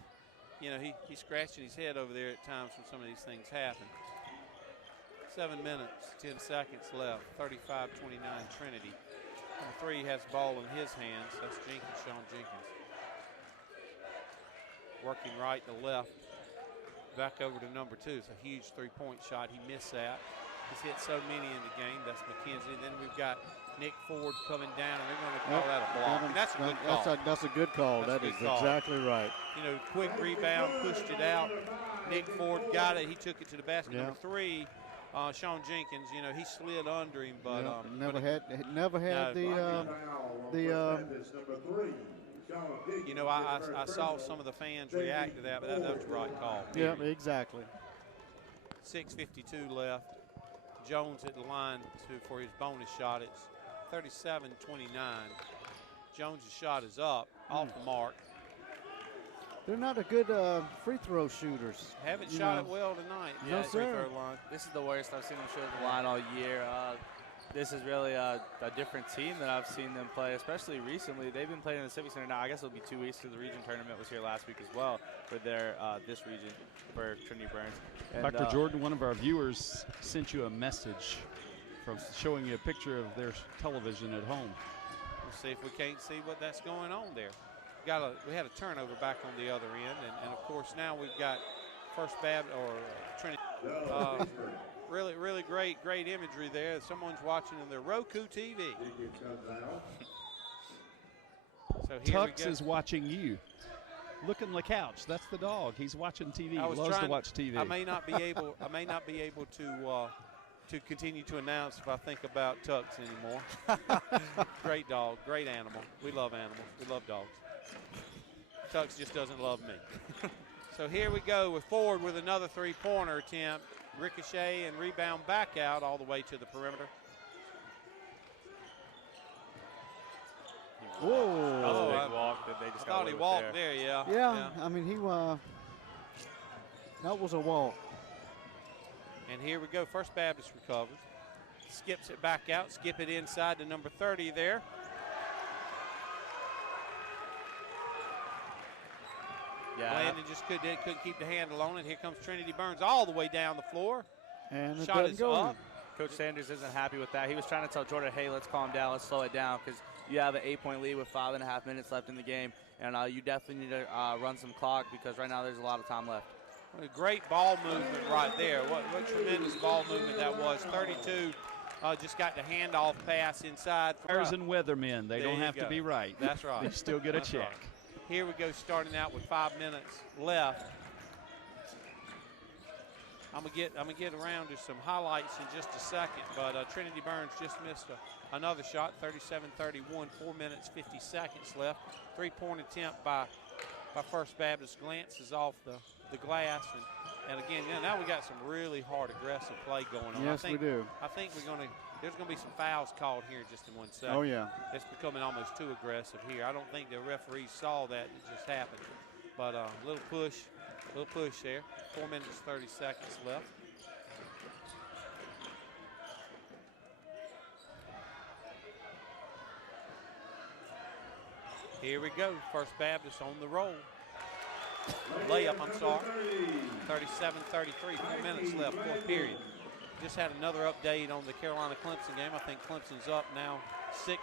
he's scratching his head over there at times when some of these things happen. 7 minutes, 10 seconds left. 35-29 Trinity. Number 3 has the ball in his hands. That's Jenkins, Sean Jenkins. Working right to left. Back over to number 2. It's a huge three-point shot. He missed that. He's hit so many in the game. That's McKenzie. Then we've got Nick Ford coming down, and they're going to call that a block. And that's a good call. That's a good call. That is exactly right. Quick rebound, pushed it out. Nick Ford got it. He took it to the basket. Number 3, Sean Jenkins. He slid under him, but never had the I saw some of the fans react to that, but that was the right call. Yeah, exactly. 6:52 left. Jones at the line for his bonus shot. It's 37-29. Jones' shot is up, off the mark. They're not a good free throw shooters. Haven't shot it well tonight. No, free sir. throw line. This is the worst I've seen them shoot at the line all year. This is really a different team that I've seen them play, especially recently. They've been playing in the Civic Center now. I guess it'll be 2 weeks because the region tournament was here last week as well for their this region for Trinity-Byrnes. Dr. Jordan, one of our viewers sent you a message from showing you a picture of their television at home. We'll see if we can't see what that's going on there. We had a turnover back on the other end, and of course now we've got First Baptist or Trinity. Really great imagery there. Someone's watching on their Roku TV. So here Tux is watching you. Look on the couch. That's the dog. He's watching TV. He loves to watch TV. I may not be able to continue to announce if I think about Tux anymore. Great dog, great animal. We love animals. We love dogs. Tux just doesn't love me. So here we go with Ford with another three-pointer attempt. Ricochet and rebound back out all the way to the perimeter. Whoa. That was a big walk that they just I thought he walked there, yeah. Yeah, I mean, that was a walk. And here we go. First Baptist recovers. Skips it back out. Skip it inside to number 30 there. Yeah. Landon just couldn't keep the handle on it. Here comes Trinity-Byrnes all the way down the floor. And the shot is up. Coach Sanders isn't happy with that. He was trying to tell Jordan, hey, let's calm down, let's slow it down, because you have an 8-point lead with 5.5 minutes left in the game, and you definitely need to run some clock because right now there's a lot of time left. A great ball movement right there. What tremendous ball movement that was. 32 just got the handoff pass inside. Fires and weathermen, they don't have to be right. That's right. They still get a check. Right. Here we go, starting out with 5 minutes left. I'm gonna get around to some highlights in just a second, but Trinity-Byrnes just missed another shot, 37-31, 4 minutes 50 seconds left. 3-point attempt by First Baptist, glances off the glass, and again, now we got some really hard aggressive play going on. Yes, we do. I think there's gonna be some fouls called here just in 1 second. Oh yeah. It's becoming almost too aggressive here. I don't think the referees saw that. It just happened, but a little push there. 4 minutes 30 seconds left. Here we go. First Baptist on the roll. Layup, I'm sorry. 37-33, 4 minutes left, fourth period. Just had another update on the Carolina-Clemson game. I think Clemson's up now 6-0.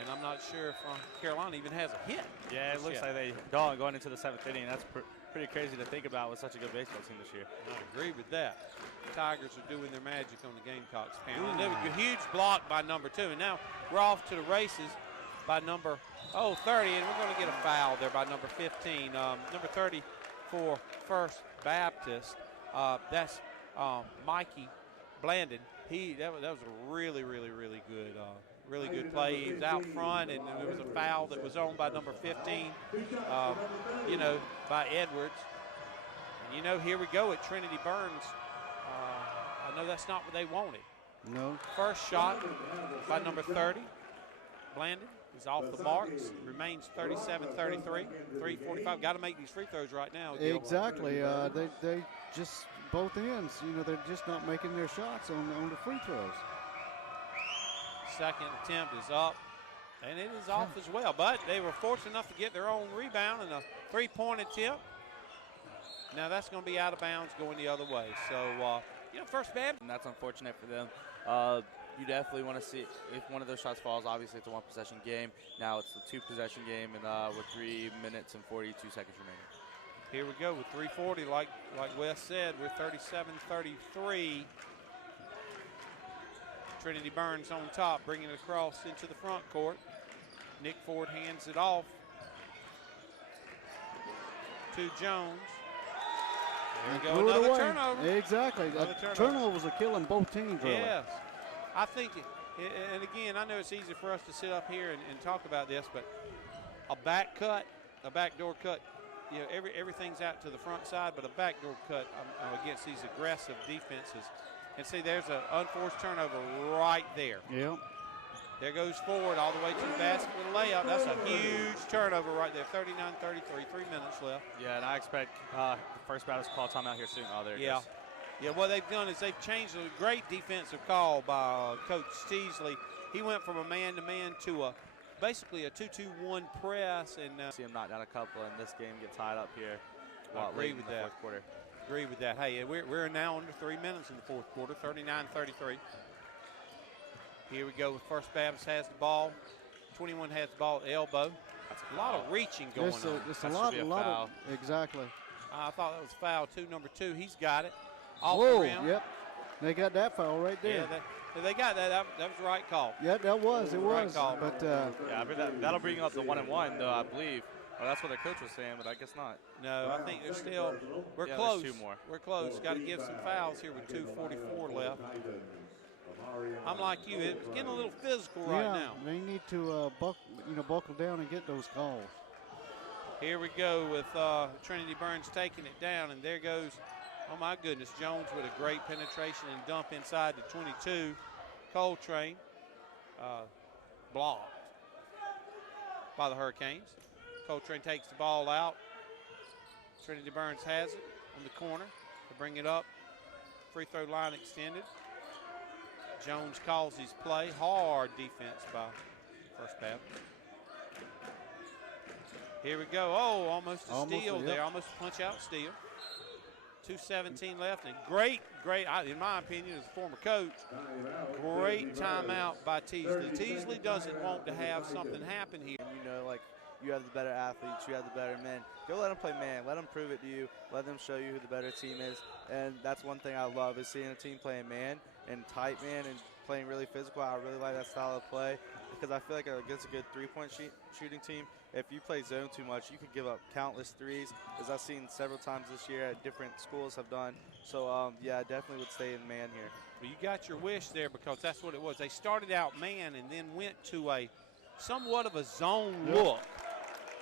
And I'm not sure if Carolina even has a hit. Yeah, it looks like they don't going into the 7th inning. That's pretty crazy to think about with such a good baseball team this year. I agree with that. The Tigers are doing their magic on the Gamecocks panel. And there was a huge block by number 2. And now we're off to the races by number 30. And we're going to get a foul there by number 15. Number 30 for First Baptist. That's Mikey Blandon. That was a really good play. He was out front, and there was a foul that was on by number 15, by Edwards. And, here we go at Trinity-Byrnes. I know that's not what they wanted. No. First shot by number 30, Blandon, is off the marks. Remains 37-33, 3:45. Got to make these free throws right now, Gil. Exactly. They just, both ends, they're just not making their shots on the free throws. Second attempt is up, and it is off as well. But they were fortunate enough to get their own rebound and a 3-point attempt. Now that's going to be out of bounds going the other way. So, First Baptist. And that's unfortunate for them. You definitely want to see if one of those shots falls. Obviously, it's a one-possession game. Now it's the two-possession game, and with 3 minutes and 42 seconds remaining. Here we go with 3:40, like Wes said, we're 37-33. Trinity-Byrnes on top, bringing it across into the front court. Nick Ford hands it off to Jones. There we go, another turnover. Exactly. Turnovers are killing both teams, really. Yes. I think, and again, I know it's easy for us to sit up here and talk about this, but a backdoor cut, everything's out to the front side, but a backdoor cut against these aggressive defenses. And see, there's an unforced turnover right there. Yep. There goes Ford all the way to the basket with a layup. That's a huge turnover right there. 39-33, 3 minutes left. Yeah, and I expect the First Baptist call timeout here soon. Oh, there it goes. Yeah, what they've done is they've changed a great defensive call by Coach Teasley. He went from a man-to-man to basically a 2-2-1 press. And see him knock down a couple, and this game get tied up here. I agree with that. Fourth quarter. Agree with that. Hey, we're now under 3 minutes in the fourth quarter, 39-33. Here we go with First Baptist has the ball. 21 has the ball at elbow. That's a lot of reaching going on. It's a lot of, exactly. I thought that was foul too. Number 2, he's got it. Off the rim. Yep. They got that foul right there. Yeah, they got that. That was the right call. Yeah, that was. It was. Right call. But I mean that'll bring up the 1-and-1, though, I believe. Well, that's what their coach was saying, but I guess not. No, I think there's still. We're close. There's 2 more. We're close. Got to give some fouls here with 2:44 left. I'm like you. It's getting a little physical right now. They need to buckle down and get those calls. Here we go with Trinity-Byrnes taking it down, and there goes. Oh my goodness, Jones with a great penetration and dump inside the 22. Coltrane blocked by the Hurricanes. Coltrane takes the ball out. Trinity-Byrnes has it on the corner to bring it up. Free throw line extended. Jones calls his play. Hard defense by First Baptist. Here we go. Oh, almost a steal there. Almost a punch-out steal. 2:17 left, and great, in my opinion, as a former coach, great timeout by Teasley. Teasley doesn't want to have something happen here. You have the better athletes, you have the better men. Go let them play man. Let them prove it to you. Let them show you who the better team is. And that's one thing I love is seeing a team playing man and tight man and playing really physical. I really like that style of play because I feel like against a good three-point shooting team, if you play zone too much, you could give up countless threes, as I've seen several times this year at different schools have done. So, yeah, I definitely would stay in man here. Well, you got your wish there because that's what it was. They started out man and then went to a somewhat of a zone look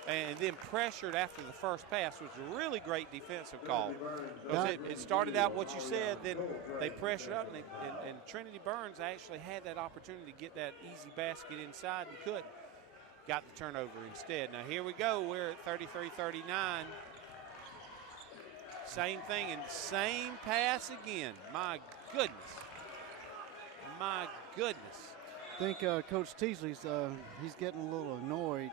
and then pressured after the first pass, which was a really great defensive call. Because it started out what you said, then they pressured up, and Trinity-Byrnes actually had that opportunity to get that easy basket inside and couldn't. Got the turnover instead. Now here we go. We're at 33-39. Same thing and same pass again. My goodness. My goodness. I think Coach Teasley's he's getting a little annoyed,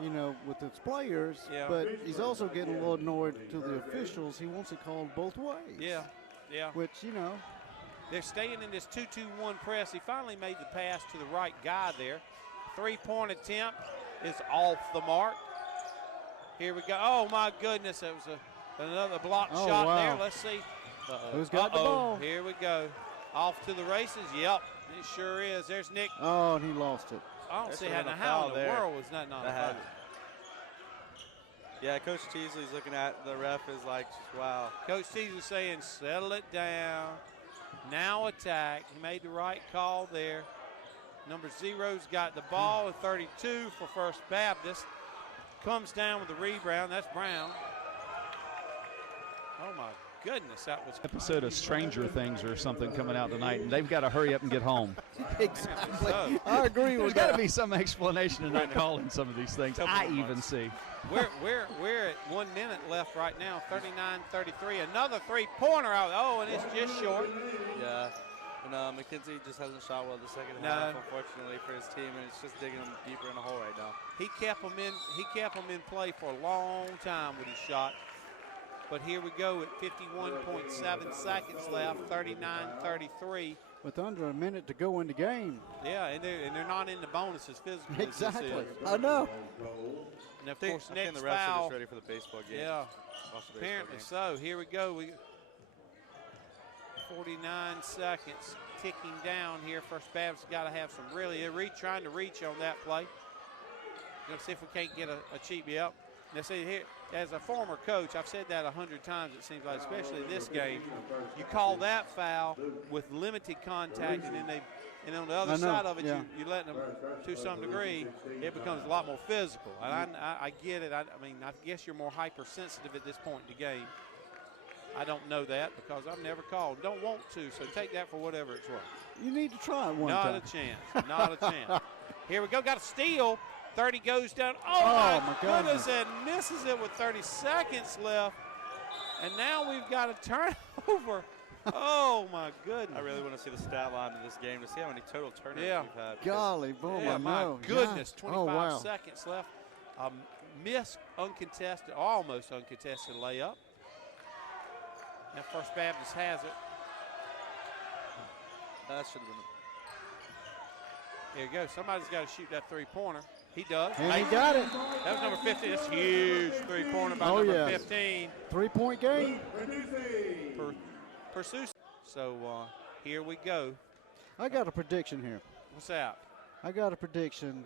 you know, with his players, Yeah. but he's also getting a little annoyed to the officials. He wants it called both ways. Yeah, yeah. Which, you know. They're staying in this 2-2-1 press. He finally made the pass to the right guy there. Three-point attempt is off the mark. Here we go. Oh, my goodness. That was another block shot there. Let's see. Who's got the ball? Here we go. Off to the races. Yep, it sure is. There's Nick. Oh, and he lost it. I don't see how in the world was that not a foul. Yeah, Coach Teasley's looking at the ref is like, wow. Coach Teasley's saying, settle it down. Now attack. He made the right call there. Number 0's got the ball at 32 for First Baptist. Comes down with the rebound. That's Brown. Oh, my goodness. That was Episode of Stranger Things or something coming out tonight, and they've got to hurry up and get home. Exactly. So. I agree There's with got that. to be some explanation in not calling some of these things. I even see. We're at 1 minute left right now. 39-33. Another three-pointer out. Oh, and it's just short. Yeah. And McKenzie just hasn't shot well the second half, unfortunately, for his team, and it's just digging him deeper in the hole right now. He kept him in play for a long time with his shot. But here we go at 51.7 seconds left, 39-33. With under a minute to go in the game. Yeah, and they're not in the bonuses physically. Exactly. This is. I know. And of course, I think next the refs are foul. just ready for the baseball game. Yeah, Watch the baseball apparently game. so. Here we go. 49 seconds ticking down here. First Baptist got to have some trying to reach on that play. Going to see if we can't get a cheap. Yep. Now see here, as a former coach, I've said that 100 times. It seems like, especially this game, you call that foul with limited contact, and then on the other side of it, you're letting them to some degree. It becomes a lot more physical, and I get it. I mean, I guess you're more hypersensitive at this point in the game. I don't know that because I've never called. Don't want to, so take that for whatever it's worth. You need to try it one time. Not a chance. Not a chance. Here we go. Got a steal. 30 goes down. Oh, my goodness. And misses it with 30 seconds left. And now we've got a turnover. Oh, my goodness. I really want to see the stat line of this game to see how many total turnovers we've had. Golly, boom, yeah, I my know. goodness. Yeah. 25 seconds left. Missed uncontested, almost uncontested layup. Now First Baptist has it. That should have been. Here you go. Somebody's got to shoot that three-pointer. He does. And he got it. That was number 15. That's huge three-pointer by number 15. 3-point game. Pursues. So here we go. I got a prediction here. What's that? I got a prediction.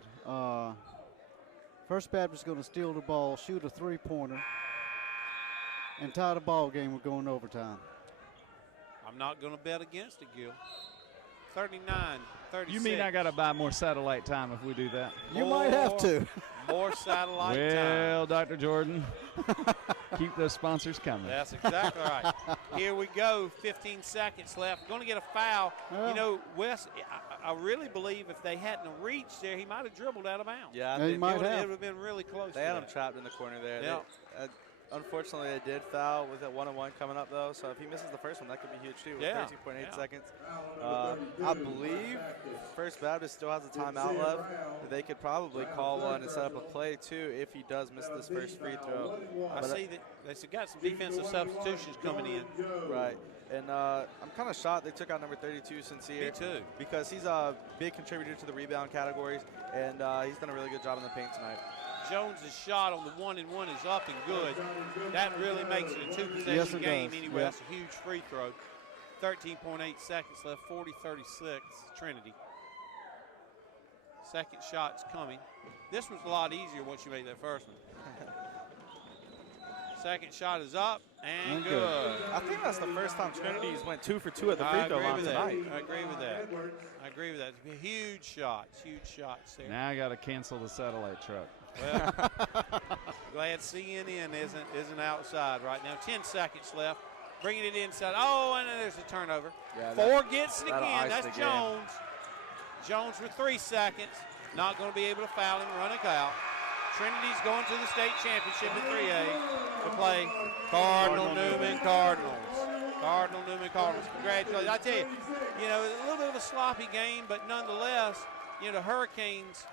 First Baptist is going to steal the ball, shoot a three-pointer, and tie the ball game with going overtime. I'm not going to bet against it, Gil. 39-36. You mean I got to buy more satellite time if we do that? You might have to. More satellite time. Well, Dr. Jordan, keep those sponsors coming. That's exactly right. Here we go. 15 seconds left. Going to get a foul. Well, you know, Wes, I really believe if they hadn't reached there, he might have dribbled out of bounds. Yeah, I he think might It have. would have been really close. they had him trapped in the corner there. Yeah. Unfortunately, they did foul with that 1-on-1 coming up, though. So if he misses the first one, that could be huge, too, with 13.8 seconds. I believe First Baptist still has a timeout left. They could probably call one and set up a play, too, if he does miss this first free throw. I see that they've got some defensive substitutions coming in. Right. And I'm kind of shocked they took out number 32 Sincere. Me too. Because he's a big contributor to the rebound categories, and he's done a really good job in the paint tonight. Jones' shot on the 1-and-1 is up and good. That really makes it a two-possession Yes, it game does. anyway. Yep. That's a huge free throw. 13.8 seconds left, 40-36, Trinity. Second shot's coming. This was a lot easier once you made that first one. Second shot is up and And good. good. I think that's the first time Trinity's went 2 for 2 at the free throw line tonight. I agree with that. I agree with that. Huge shots there. Now I got to cancel the satellite truck. Well, glad CNN isn't outside right now. 10 seconds left. Bringing it inside. Oh, and then there's a turnover. Yeah, Four gets it that'll again. ice That's the game. Jones. Jones for 3 seconds. Not going to be able to foul him, run it out. Trinity's going to the state championship in 3A to play Cardinal Newman Cardinals. Cardinal Newman Cardinals. Congratulations. I tell you, a little bit of a sloppy game, but nonetheless, the Hurricanes